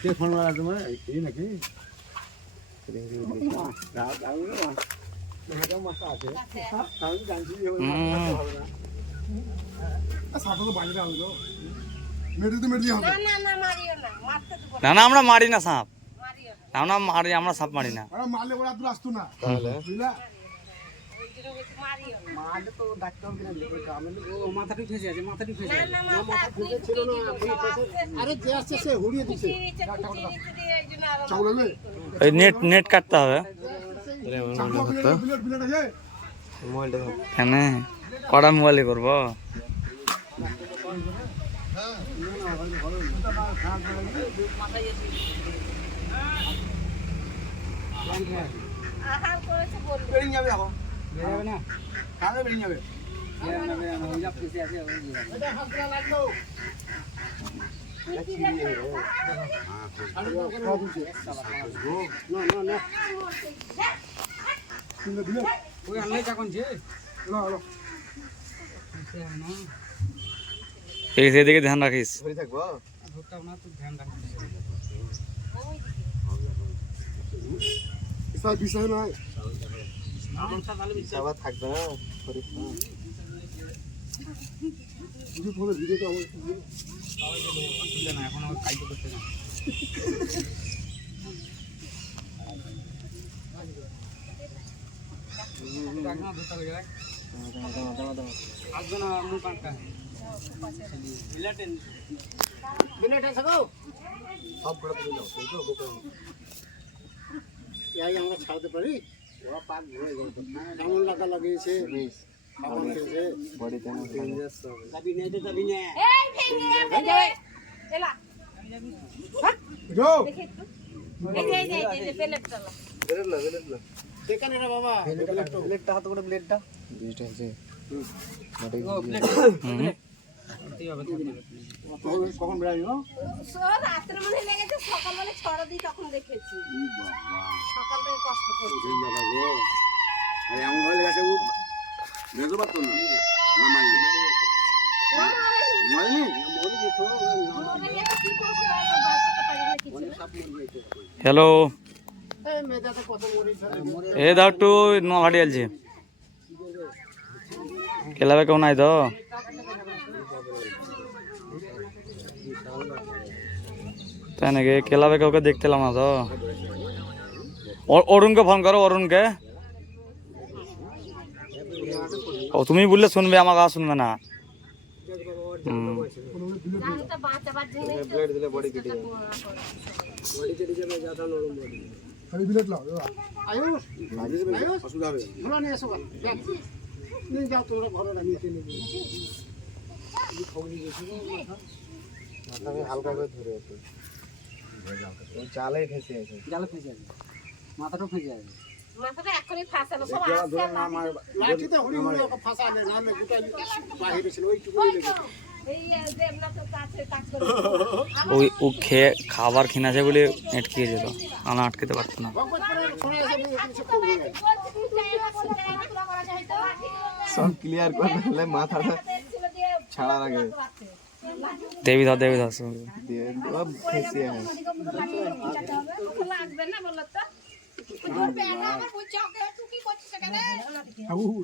কে phone মারা তোমার এই নাকি? সাপটা তো বাইরে আনলো মেরে তো মেরে হবে না না আমরা মারি না সাপ। না। না আমরা মারি আমরা সাপ মারি না। মারলে ওরা তো আসতো না। বুঝলা? ওই জন্য বলছি মারিও না। মারলে তো ডাক্তার কিনে নেবে আমি ও মাথাটা ফেসে আছে মাথাটা ফেসে না আছে না মাথা আপনি ছিল না আরে যে আসছে সে হুড়িয়ে দিছে। চাউল চাউল হলে ওই নেট নেট কাটতে হবে। কটা মোবাইলে করব। বেরিয়ে যাবে এখন বের হবে না কালে বেরিয়ে যাবে বের হবে না ওই যা ফেসে আছে ওই যে এটা হাত ধরা লাগল না না এই সেদিকে ধ্যান রাখিস। ধরতাম না এখন আমার খাইতে করতে না আসবে না মুখ কাঁটা তো এই আমরা ছাড়তে পারি ওরা পাক ঘুরে গেল কেমন লাগা লাগিয়েছে খাবার খেয়েছে যাবি না এটা যাবি না এই ভেঙে ভেঙে এলা যো দেখে একটু এই যে এই যে এই যে পেলেট চালা বাবা প্লেটটা হাতে করে প্লেটটা প্লেট হুম। হবে কখন কখন বেড়াই গো? রাত্রে মনে লেগেছে সকালবেলা ছড়া দিই তখন দেখেছি। সকাল থেকে কষ্ট করছি। আরে এমন ভাবে গেছে ও বেঁধে পারতো না। না মারলে। না মারেনি। মারেনি? মরে যেত মরে গেছে কি করব আর বার করতে পারি না কিছু। হ্যালো। এ দাও একটু নলহাটি আলছি ক্লাবে কেউ নাই তো? তাই নাকি? ক্লাবে কাউকে দেখতে এলাম না তো? অরুণকে ফোন করো অরুণকে। ও তুমি বললে শুনবে আমার কথা শুনবে না। অসুবিধা হবে ঘরে নিয়ে চলে যাবে জালে ফেসে আছে। মাথাটা ফেসে আছে। মাথাটা এখনই ফাঁসানো সব আসছে আর লাঠিতে হরি হরি ওকে ফাঁসালে না গোটা বাহিরে ছিল ওইটুকু লেগে এই দেবনা তো কাছে কাজ করে। ওই ও খেয়ে খাবার খিনাছে বলে আটকে যেত আমি আটকেতে পারতো না। করে সব ক্লিয়ার করে হলে মাথাটা ছাড়ার আগে। দেবী ধর দেবী ধর লাগবে না তো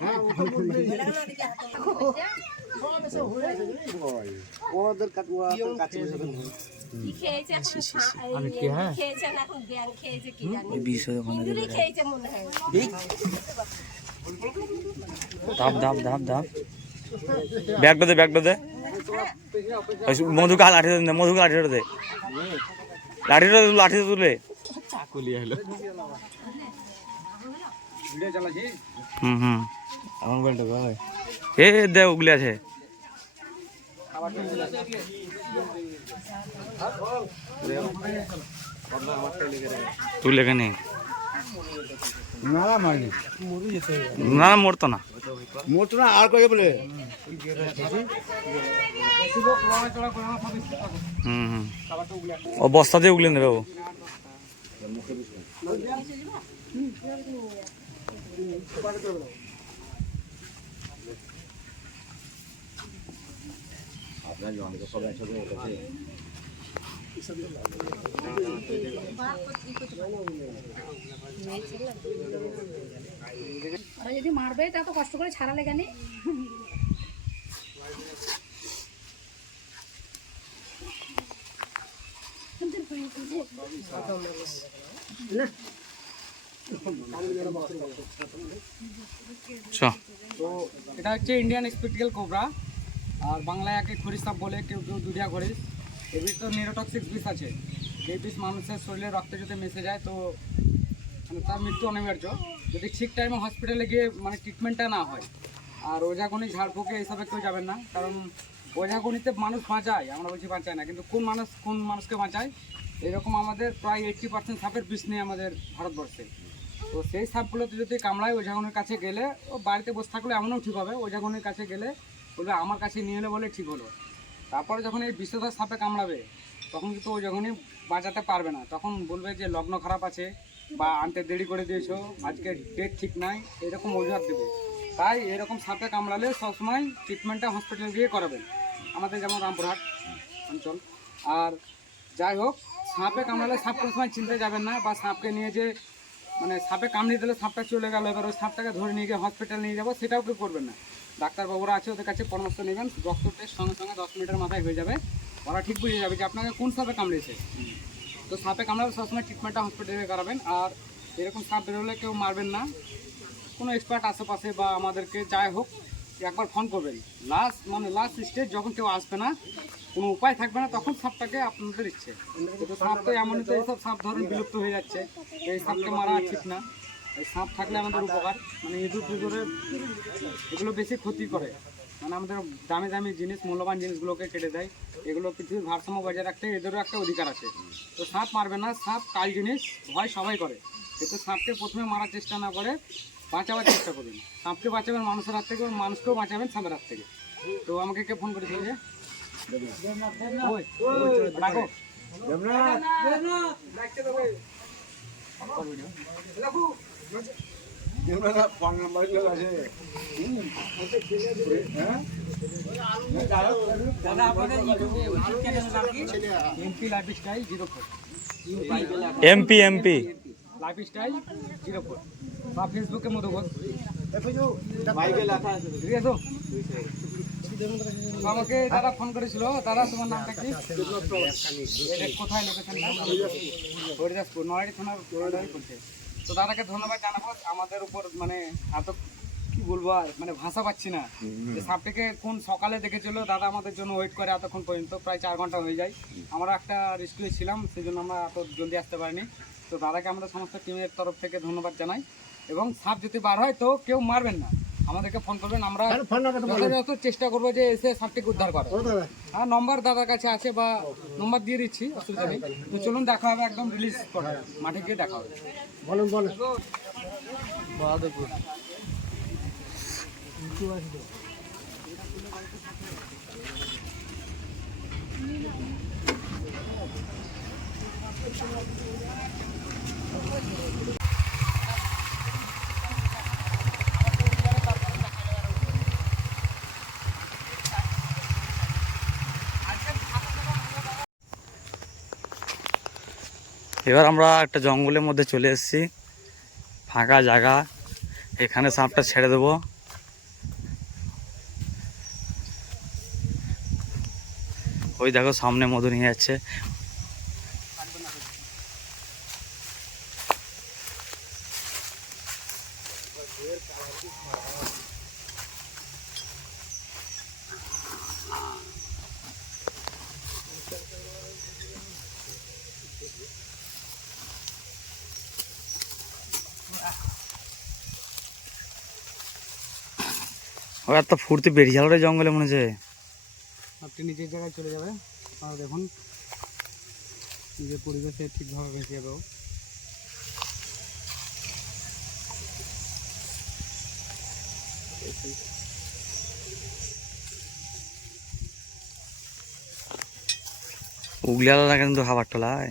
হ্যাঁ ওদের কাকুয়া কাছে কি খেয়েছে এখন? খা- ব্যাগটা দে ব্যাগটা দে। মধুকে লাঠি দে, মধুকে লাঠি দে। লাঠিটা লাঠি তুলে হুম হুম। আমার এ, দে, ওগুলি আছে। তুই লেখে নে না। না মরতো না আর করে বলে। হুম হুম। ও বস্তা দিয়ে উগলে নেবে ও। ওরা যদি মারবে তা তো কষ্ট করে ছাড়ালে কেন? তো এটা হচ্ছে ইন্ডিয়ান স্পেকটিক্যাল কোবরা আর বাংলায় একে খরিস বলে কেউ কেউ দুধিয়া খরিস। এর ভিতর নিউরোটক্সিক বিষ আছে। এই বিষ মানুষের শরীরে রক্তে যদি মিশে যায় তো মানে তার মৃত্যু অনিবার্য। যদি ঠিক টাইমে হসপিটালে গিয়ে মানে ট্রিটমেন্টটা না হয়, আর ওঝাগুনি ঝাড়ফুঁকে এইসবে কেউ যাবেন না, কারণ ওঝাগুনিতে মানুষ বাঁচায়, আমরা বলছি বাঁচায় না, কিন্তু কোন মানুষ, কোন মানুষকে বাঁচায়, এরকম আমাদের প্রায় এইট্টি পার্সেন্ট সাপের বিষ নেই আমাদের ভারতবর্ষে। তো সেই সাপগুলোতে যদি কামড়ায় ওঝাগুনির কাছে গেলে, ও বাড়িতে বসে থাকলে এমনও ঠিক হবে ওঝাগুনির কাছে গেলে বলবে, আমার কাছে নিয়ে এলে বলে ঠিক হলো। তারপরে যখন এই বিষধর সাপে কামড়াবে, তখন কিন্তু ও যখনই বাঁচাতে পারবে না, তখন বলবে যে, লগ্ন খারাপ আছে বা আনতে দেরি করে দিয়েছ, আজকে ডেট ঠিক নাই। এরকম অজুহাত দেবে। তাই এরকম সাপে কামড়ালে সবসময় ট্রিটমেন্টটা হসপিটালে গিয়ে করাবেন। আমাদের যেমন রামপুরহাট অঞ্চল। আর যাই হোক, সাপে কামড়ালে সাপ কোনো সময় চিনতে যাবেন না বা সাপকে নিয়ে যে মানে সাপে কামড়ে দিলে সাপটা চলে গেল, এবার ওই সাপটাকে ধরে নিয়ে গিয়ে হসপিটাল নিয়ে যাব, সেটাও কেউ করবেন না। ডাক্তারবাবুরা আছে, ওদের কাছে পরামর্শ নেবেন, রক্ত টেস্ট সঙ্গে সঙ্গে দশ মিনিটের মাথায় হয়ে যাবে। ওরা ঠিক বুঝে যাবে যে আপনাকে কোন সাপে কামড়েছে। তো সাপে কামড়ালে সবসময় ট্রিটমেন্টটা হসপিটালে করাবেন, আর এরকম সাপ বেরোলে কেউ মারবেন না। কোনো এক্সপার্ট আশেপাশে বা আমাদেরকে যাই হোক একবার ফোন করবেন। লাস্ট মানে লাস্ট স্টেজ যখন কেউ আসবে না, কোনো উপায় থাকবে না, তখন সাপটাকে আপনাদের ইচ্ছে। কিন্তু সাপ তো এমনই তো এইসব সাপ ধরুন বিলুপ্ত হয়ে যাচ্ছে। এই সাপকে মারা ঠিক না। এই সাপ থাকলে আমাদের উপকার। মানে ইঁদুর টুদুরের এগুলো বেশি ক্ষতি করে। মানে আমাদের দামি দামি জিনিস, মূল্যবান জিনিসগুলোকে কেটে দেয়। এগুলো পৃথিবীর ভারসাম্য বজায় রাখতে এদেরও একটা অধিকার আছে। তো সাপ মারবে না। সাপ কাল জিনিস ভয় সবাই করে। কিন্তু সাপকে প্রথমে মারার চেষ্টা না করে বাঁচাবার চেষ্টা করুন। সাপকে বাঁচাবেন মানুষের হাত থেকে মানুষকেও বাঁচাবেন সাপের হাত থেকে। তো আমাকে কে ফোন করেছিল যে? ওই, রাখো। ফোন দাদা আপনাদের ইউটিউব ইউটিউব চ্যানেল নাম কি MP zero four MP MP. Lifestyle zero four. বা ফেসবুকে মধুবত বাইকে ঠিক আছে আমাকে দাদা ফোন করেছিল দাদা তোমার নামটা কি? কোথায় লোকেশনটা হরিদাসপুর থানার তো দাদাকে ধন্যবাদ জানাব আমাদের উপর মানে এত কি বলব আর মানে ভাষা পাচ্ছি না। যে সাপটাকে কোন সকালে দেখেছিল দাদা আমাদের জন্য ওয়েট করে এতক্ষণ পর্যন্ত প্রায় চার ঘণ্টা হয়ে যায়। আমরা একটা রেস্কিউয়ে ছিলাম সেই জন্য আমরা এত জলদি আসতে পারিনি। তো দাদাকে আমরা সমস্ত টিমের তরফ থেকে ধন্যবাদ জানাই। এবং সাপ যদি বার হয় তো কেউ মারবেন না। আমাদেরকে ফোন করবেন আমরা যথাযথ চেষ্টা করব যে এসে সাপটিকে উদ্ধার করা হ্যাঁ নম্বর দাদার কাছে আছে বা নম্বর দিয়ে দিচ্ছি অসুবিধা নেই। তো চলুন দেখা হবে একদম রিলিজ করা মাঠে গিয়ে দেখা হবে। বলেন বলেন। এবার আমরা একটা জঙ্গলের মধ্যে চলে এসেছি। ফাঁকা জায়গা। এখানে সাপটা ছেড়ে দেব। ওই দেখো সামনে মধু নিয়ে যাচ্ছে। ও এত ফুরতে বেরিয়ে রে জঙ্গলে মনে হচ্ছে। আপনি নিজের জায়গায় চলে যাবে আর দেখুন নিজের পরিবেশে ঠিকভাবে বেঁচে যাবে উগলিয়ালা কিন্তু খাবার টলায়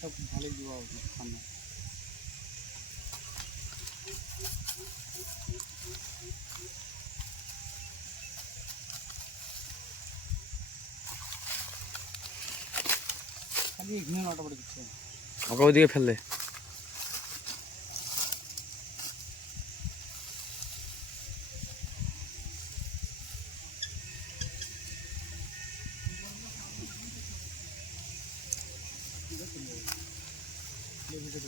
সব ভালোই দেওয়া উচিত সামনে। খালি এখানে নটা পড়ে দিচ্ছে। ওকে ওইদিকে ফেললে। তো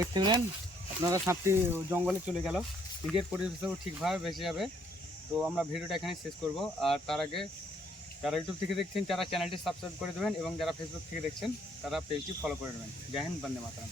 দেখতে পেলেন, আপনারা সাপটি জঙ্গলে চলে গেল। নিজের পরিবেশেও ঠিকভাবে বেঁচে যাবে। তো আমরা ভিডিওটা এখানে শেষ করব। আর তার আগে যারা ইউটিউব থেকে দেখছেন তারা চ্যানেলটি সাবস্ক্রাইব করে দেবেন এবং যারা ফেসবুক থেকে দেখছেন, তারা পেজটি ফলো করে নেবেন জাহিন বন্দে মাতারাম।